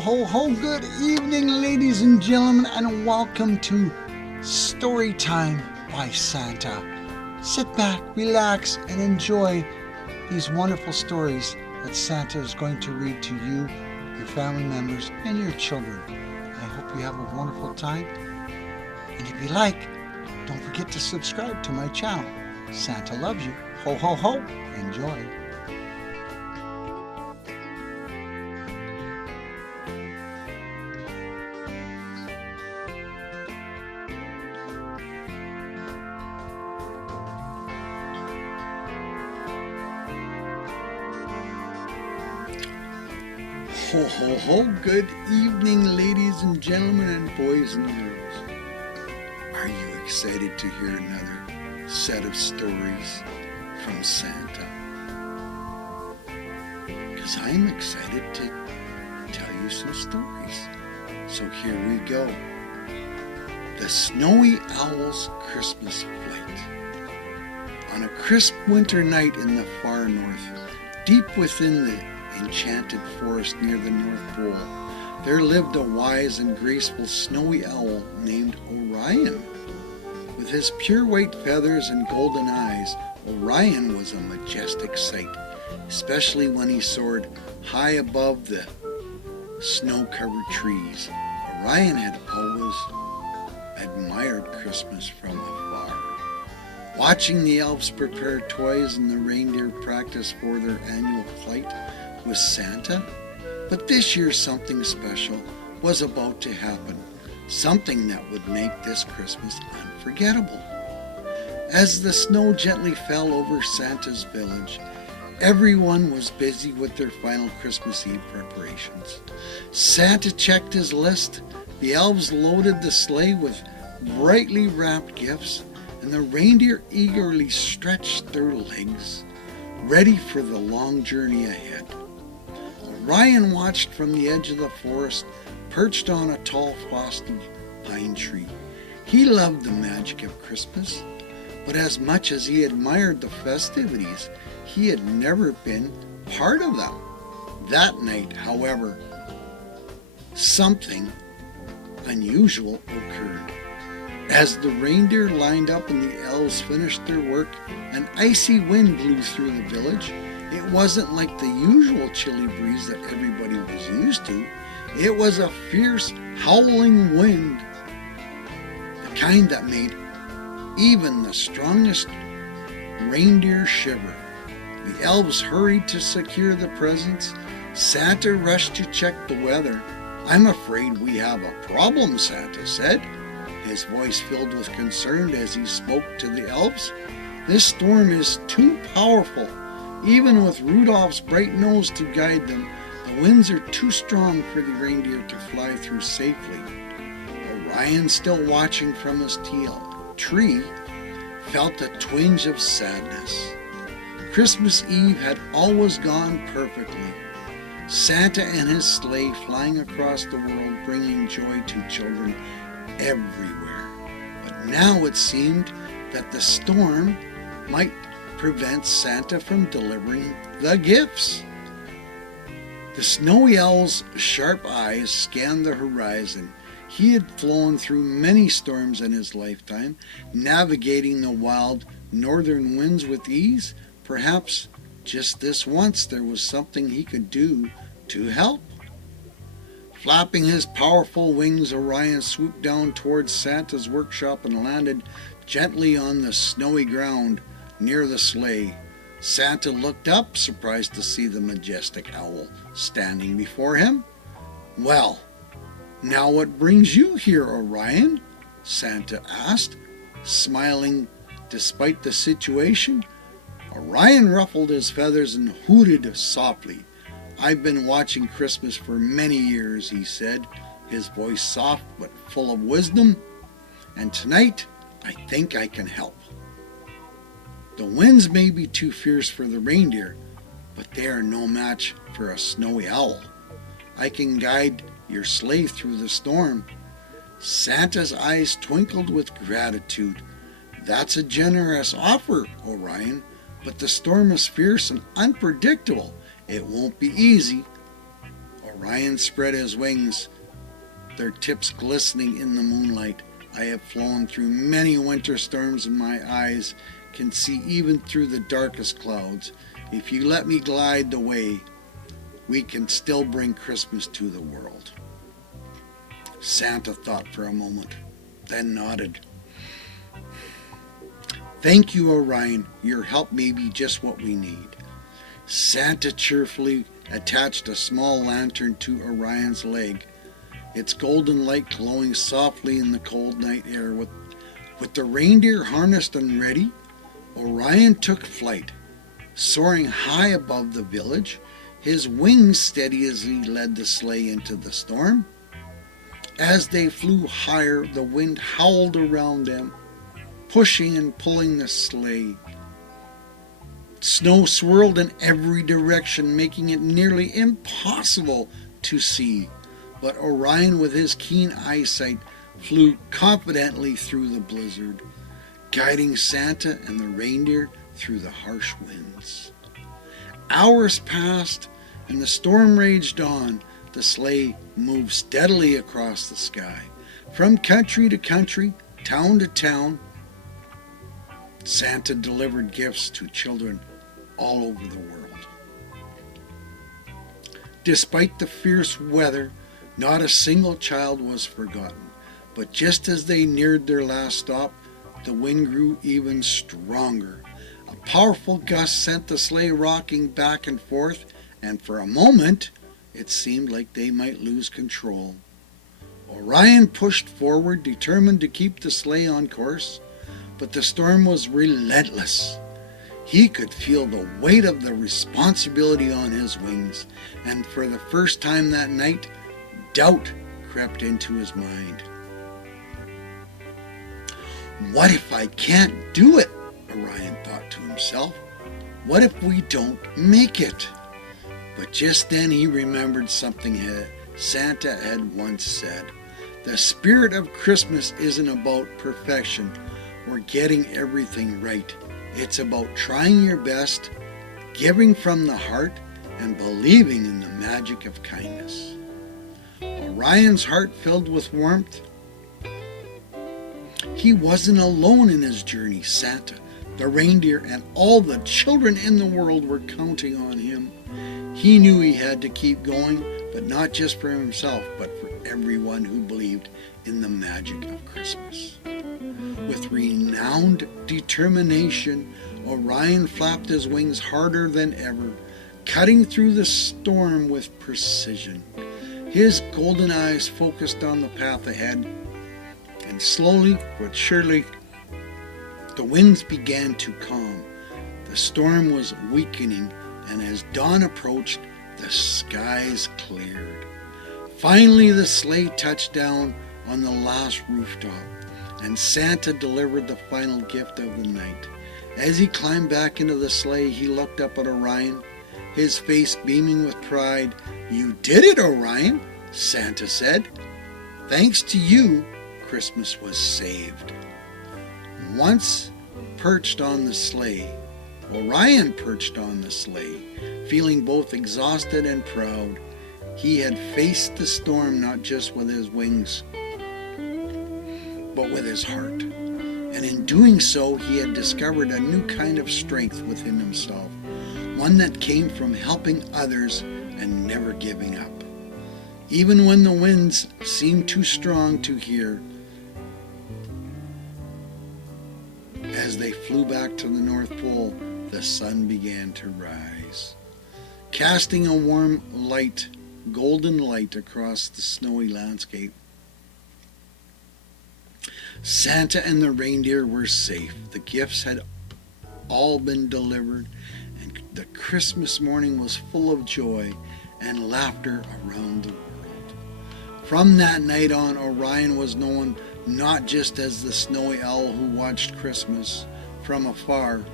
ho, ho. Good evening, ladies and gentlemen, and welcome to Story Time by Santa. Sit back, relax, and enjoy these wonderful stories that Santa is going to read to you, your family members, and your children. I hope you have a wonderful time. And if you like, don't forget to subscribe to my channel. Santa loves you. Ho, ho, ho. Enjoy. Ho, ho, ho. Good evening, ladies and gentlemen, and boys and girls. Are you excited to hear another set of stories from Santa? Because I'm excited to tell you some stories. So here we go. The Snowy Owl's Christmas Flight. On a crisp winter night in the far north, deep within the enchanted forest near the North Pole, there lived a wise and graceful snowy owl named Orion. With his pure white feathers and golden eyes, Orion was a majestic sight, especially when he soared high above the snow-covered trees. Orion had always admired Christmas from afar. Watching the elves prepare toys and the reindeer practice for their annual flight with Santa. But this year something special was about to happen, something that would make this Christmas unforgettable. As the snow gently fell over Santa's village, everyone was busy with their final Christmas Eve preparations. Santa checked his list, the elves loaded the sleigh with brightly wrapped gifts, and the reindeer eagerly stretched their legs, ready for the long journey ahead. Orion watched from the edge of the forest, perched on a tall frosty pine tree. He loved the magic of Christmas, but as much as he admired the festivities, he had never been part of them. That night, however, something unusual occurred. As the reindeer lined up and the elves finished their work, an icy wind blew through the village. It wasn't like the usual chilly breeze that everybody was used to. It was a fierce, howling wind, the kind that made even the strongest reindeer shiver. The elves hurried to secure the presents. Santa rushed to check the weather. "I'm afraid we have a problem," Santa said, his voice filled with concern as he spoke to the elves. "This storm is too powerful. Even with Rudolph's bright nose to guide them, the winds are too strong for the reindeer to fly through safely." Orion, still watching from his tree, felt a twinge of sadness. Christmas Eve had always gone perfectly. Santa and his sleigh flying across the world, bringing joy to children everywhere. But now it seemed that the storm might prevent Santa from delivering the gifts. The snowy owl's sharp eyes scanned the horizon. He had flown through many storms in his lifetime, navigating the wild northern winds with ease. Perhaps just this once there was something he could do to help. Flapping his powerful wings, Orion swooped down towards Santa's workshop and landed gently on the snowy ground near the sleigh. Santa looked up, surprised to see the majestic owl standing before him. "Well, now what brings you here, Orion?" Santa asked, smiling despite the situation. Orion ruffled his feathers and hooted softly. "I've been watching Christmas for many years," he said, his voice soft but full of wisdom. "And tonight, I think I can help. The winds may be too fierce for the reindeer, but they are no match for a snowy owl. I can guide your sleigh through the storm." Santa's eyes twinkled with gratitude. "That's a generous offer, Orion, but the storm is fierce and unpredictable. It won't be easy." Orion spread his wings, their tips glistening in the moonlight. I have flown through many winter storms and my eyes can see even through the darkest clouds. If you let me glide the way, we can still bring Christmas to the world. Santa thought for a moment, then nodded. Thank you, Orion. Your help may be just what we need. Santa cheerfully attached a small lantern to Orion's leg, its golden light glowing softly in the cold night air. With the reindeer harnessed and ready, Orion took flight, soaring high above the village, his wings steady as he led the sleigh into the storm. As they flew higher, the wind howled around them, pushing and pulling the sleigh. Snow swirled in every direction, making it nearly impossible to see. But Orion, with his keen eyesight, flew confidently through the blizzard, guiding Santa and the reindeer through the harsh winds. Hours passed, and the storm raged on. The sleigh moved steadily across the sky. From country to country, town to town, Santa delivered gifts to children all over the world. Despite the fierce weather, not a single child was forgotten. But just as they neared their last stop, the wind grew even stronger. A powerful gust sent the sleigh rocking back and forth, and for a moment, it seemed like they might lose control. Orion pushed forward, determined to keep the sleigh on course, but the storm was relentless. He could feel the weight of the responsibility on his wings, and for the first time that night, doubt crept into his mind. What if I can't do it? Orion thought to himself. What if we don't make it? But just then he remembered something Santa had once said. The spirit of Christmas isn't about perfection or getting everything right. It's about trying your best, giving from the heart, and believing in the magic of kindness. Orion's heart filled with warmth. He wasn't alone in his journey. Santa, the reindeer, and all the children in the world were counting on him. He knew he had to keep going, but not just for himself, but for everyone who believed in the magic of Christmas. With renowned determination, Orion flapped his wings harder than ever, cutting through the storm with precision. His golden eyes focused on the path ahead, and slowly but surely, the winds began to calm. The storm was weakening, and as dawn approached, the skies cleared. Finally, the sleigh touched down on the last rooftop, and Santa delivered the final gift of the night. As he climbed back into the sleigh, he looked up at Orion, his face beaming with pride. "You did it, Orion," Santa said. "Thanks to you, Christmas was saved." Once perched on the sleigh, Orion perched on the sleigh, feeling both exhausted and proud. He had faced the storm not just with his wings, but with his heart. And in doing so, he had discovered a new kind of strength within himself, one that came from helping others and never giving up. Even when the winds seemed too strong to hear, as they flew back to the North Pole, the sun began to rise, casting a warm light, golden light across the snowy landscape. Santa and the reindeer were safe. The gifts had all been delivered, and the Christmas morning was full of joy and laughter around the world. From that night on, Orion was known not just as the snowy owl who watched Christmas from afar,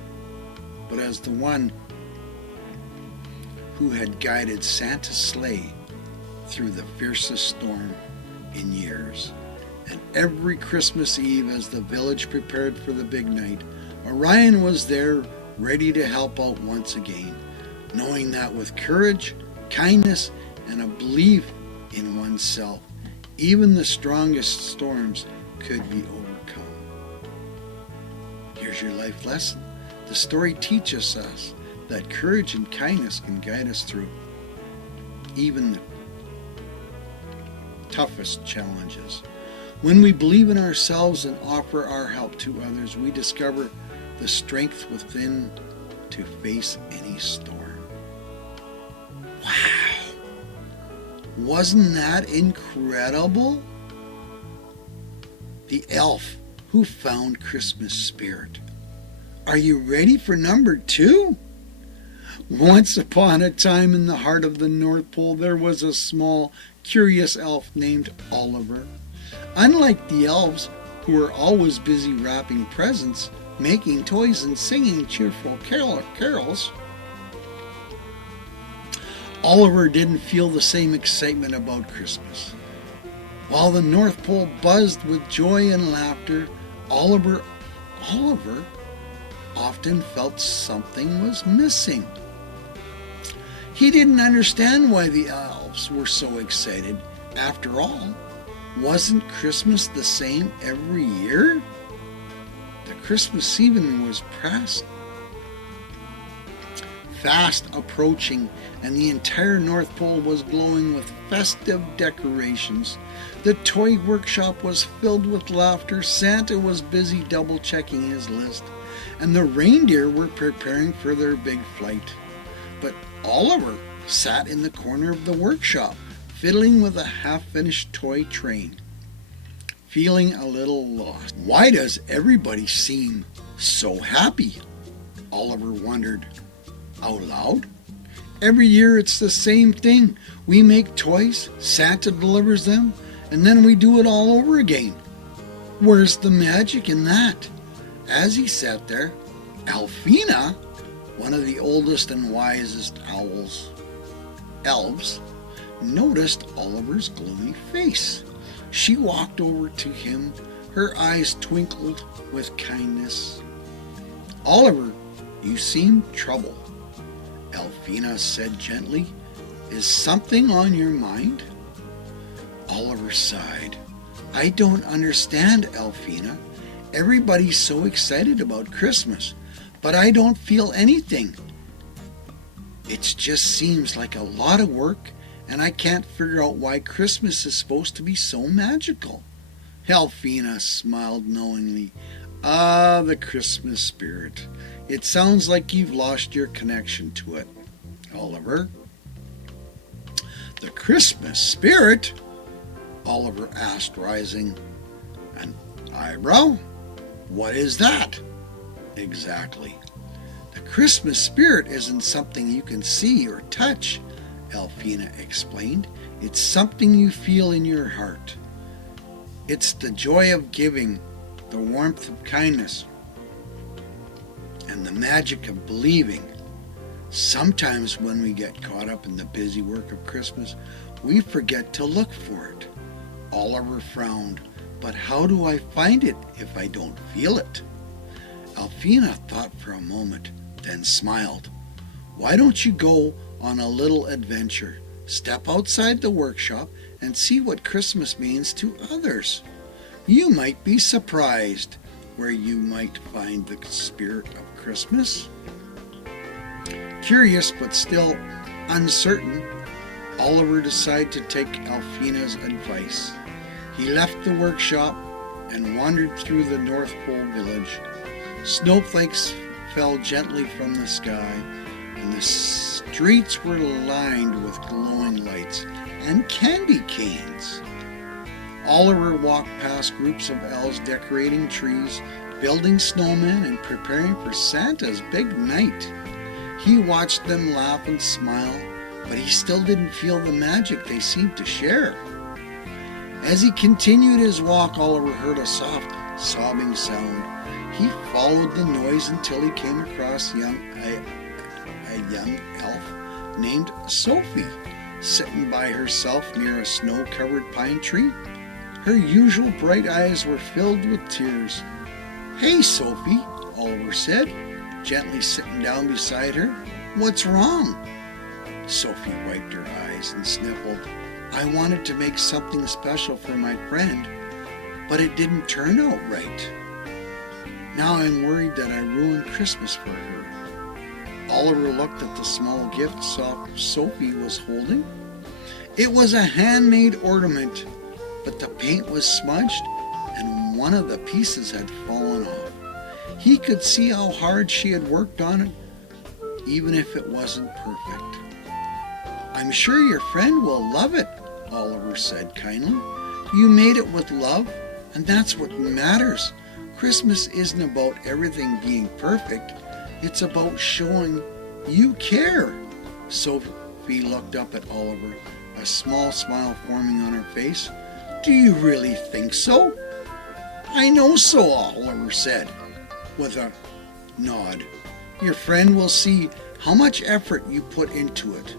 but as the one who had guided Santa's sleigh through the fiercest storm in years. And every Christmas Eve, as the village prepared for the big night, Orion was there, ready to help out once again, knowing that with courage, kindness, and a belief in oneself, even the strongest storms could be overcome. Here's your life lesson. The story teaches us that courage and kindness can guide us through even the toughest challenges. When we believe in ourselves and offer our help to others, we discover the strength within to face any storm. Wow! Wasn't that incredible? The elf who found Christmas spirit. Are you ready for number 2? Once upon a time in the heart of the North Pole, there was a small, curious elf named Oliver. Unlike the elves, who were always busy wrapping presents, making toys, and singing cheerful carols, Oliver didn't feel the same excitement about Christmas. While the North Pole buzzed with joy and laughter, Oliver often felt something was missing. He didn't understand why the elves were so excited. After all, wasn't Christmas the same every year? The Christmas season was fast approaching, and the entire North Pole was glowing with festive decorations. The toy workshop was filled with laughter, Santa was busy double-checking his list, and the reindeer were preparing for their big flight. But Oliver sat in the corner of the workshop, fiddling with a half-finished toy train, feeling a little lost. Why does everybody seem so happy? Oliver wondered out loud. Every year it's the same thing. We make toys, Santa delivers them, and then we do it all over again. Where's the magic in that? As he sat there, Alfina, one of the oldest and wisest elves, noticed Oliver's gloomy face. She walked over to him, her eyes twinkled with kindness. Oliver, you seem troubled, Alfina said gently. Is something on your mind? Oliver sighed. I don't understand, Alfina. Everybody's so excited about Christmas, but I don't feel anything. It just seems like a lot of work, and I can't figure out why Christmas is supposed to be so magical. Alfina smiled knowingly. Ah, the Christmas spirit. It sounds like you've lost your connection to it, Oliver. The Christmas spirit? Oliver asked, rising an eyebrow. What is that? Exactly. The Christmas spirit isn't something you can see or touch, Alfina explained. It's something you feel in your heart. It's the joy of giving, the warmth of kindness, and the magic of believing. Sometimes when we get caught up in the busy work of Christmas, we forget to look for it. Oliver frowned. But how do I find it if I don't feel it? Alfina thought for a moment, then smiled. Why don't you go on a little adventure? Step outside the workshop and see what Christmas means to others. You might be surprised where you might find the spirit of Christmas. Curious but still uncertain, Oliver decided to take Alfina's advice. He left the workshop and wandered through the North Pole village. Snowflakes fell gently from the sky, and the streets were lined with glowing lights and candy canes. Oliver walked past groups of elves decorating trees, building snowmen, and preparing for Santa's big night. He watched them laugh and smile, but he still didn't feel the magic they seemed to share. As he continued his walk, Oliver heard a soft, sobbing sound. He followed the noise until he came across a young elf named Sophie, sitting by herself near a snow-covered pine tree. Her usual bright eyes were filled with tears. Hey, Sophie, Oliver said, gently sitting down beside her. What's wrong? Sophie wiped her eyes and sniffled. I wanted to make something special for my friend, but it didn't turn out right. Now I'm worried that I ruined Christmas for her. Oliver looked at the small gift Sophie was holding. It was a handmade ornament, but the paint was smudged and one of the pieces had fallen off. He could see how hard she had worked on it, even if it wasn't perfect. I'm sure your friend will love it, Oliver said kindly. You made it with love, and that's what matters. Christmas isn't about everything being perfect. It's about showing you care. Sophie looked up at Oliver, a small smile forming on her face. Do you really think so? I know so, Oliver said, with a nod. Your friend will see how much effort you put into it,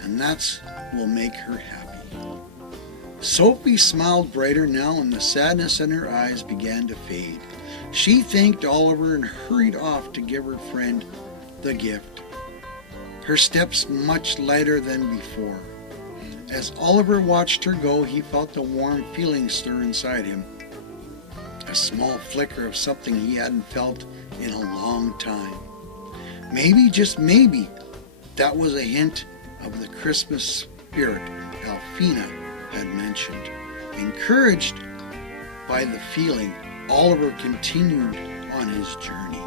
and that's will make her happy. Sophie smiled brighter now, and the sadness in her eyes began to fade. She thanked Oliver and hurried off to give her friend the gift, her steps much lighter than before. As Oliver watched her go, he felt a warm feeling stir inside him, a small flicker of something he hadn't felt in a long time. Maybe, just maybe, that was a hint of the Christmas spirit Alfina had mentioned. Encouraged by the feeling, Oliver continued on his journey.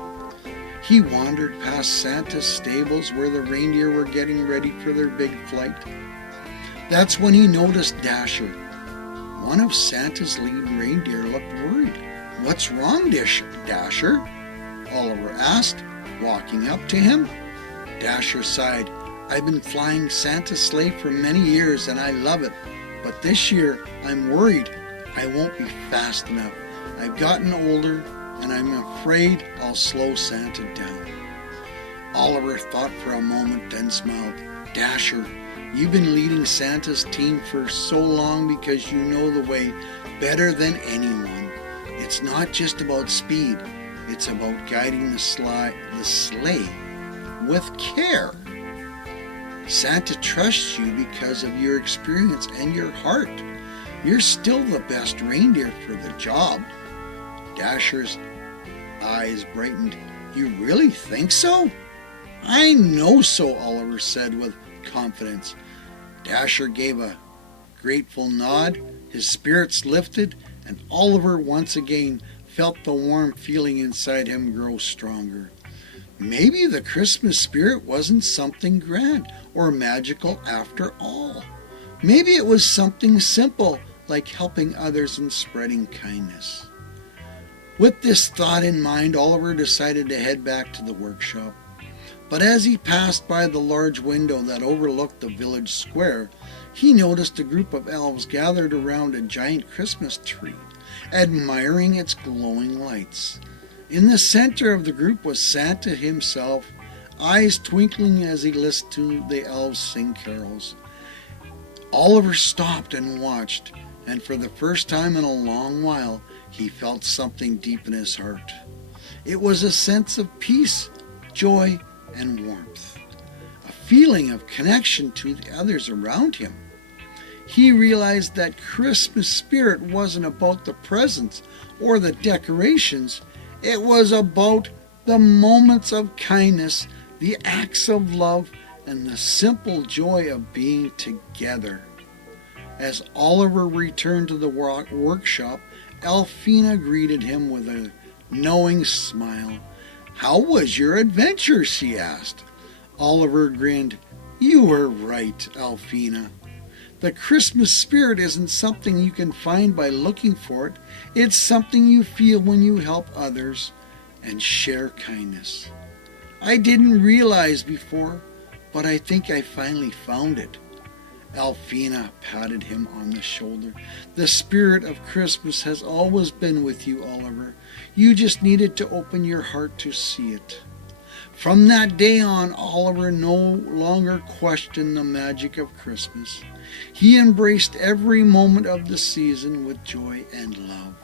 He wandered past Santa's stables where the reindeer were getting ready for their big flight. That's when he noticed Dasher. One of Santa's lead reindeer looked worried. What's wrong, Dasher? Oliver asked, walking up to him. Dasher sighed. I've been flying Santa's sleigh for many years and I love it, but this year I'm worried I won't be fast enough. I've gotten older and I'm afraid I'll slow Santa down. Oliver thought for a moment, then smiled. Dasher, you've been leading Santa's team for so long because you know the way better than anyone. It's not just about speed, it's about guiding the sleigh with care. Santa trusts you because of your experience and your heart. You're still the best reindeer for the job. Dasher's eyes brightened. You really think so? I know so, Oliver said with confidence. Dasher gave a grateful nod. His spirits lifted, and Oliver once again felt the warm feeling inside him grow stronger. Maybe the Christmas spirit wasn't something grand or magical after all. Maybe it was something simple, like helping others and spreading kindness. With this thought in mind, Oliver decided to head back to the workshop. But as he passed by the large window that overlooked the village square, he noticed a group of elves gathered around a giant Christmas tree, admiring its glowing lights. In the center of the group was Santa himself, eyes twinkling as he listened to the elves sing carols. Oliver stopped and watched, and for the first time in a long while, he felt something deep in his heart. It was a sense of peace, joy, and warmth, a feeling of connection to the others around him. He realized that Christmas spirit wasn't about the presents or the decorations. It was about the moments of kindness, the acts of love, and the simple joy of being together. As Oliver returned to the workshop, Alfina greeted him with a knowing smile. How was your adventure? She asked. Oliver grinned. You were right, Alfina. The Christmas spirit isn't something you can find by looking for it. It's something you feel when you help others and share kindness. I didn't realize before, but I think I finally found it. Alfina patted him on the shoulder. The spirit of Christmas has always been with you, Oliver. You just needed to open your heart to see it. From that day on, Oliver no longer questioned the magic of Christmas. He embraced every moment of the season with joy and love,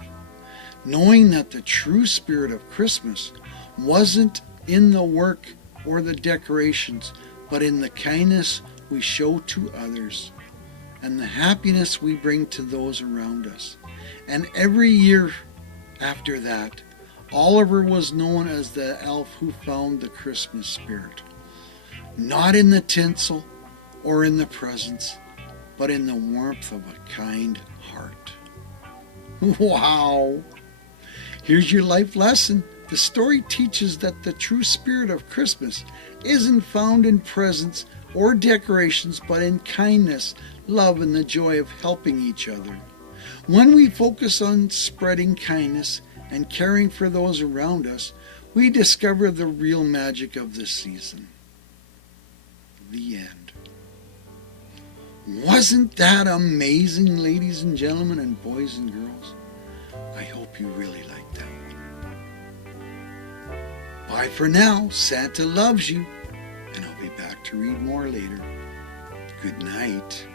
knowing that the true spirit of Christmas wasn't in the work or the decorations, but in the kindness we show to others and the happiness we bring to those around us. And every year after that, Oliver was known as the elf who found the Christmas spirit. Not in the tinsel or in the presents, but in the warmth of a kind heart. Wow! Here's your life lesson. The story teaches that the true spirit of Christmas isn't found in presents or decorations, but in kindness, love, and the joy of helping each other. When we focus on spreading kindness and caring for those around us, we discover the real magic of this season. The end. Wasn't that amazing, ladies and gentlemen, and boys and girls? I hope you really liked that one. Bye for now. Santa loves you, and I'll be back to read more later. Good night.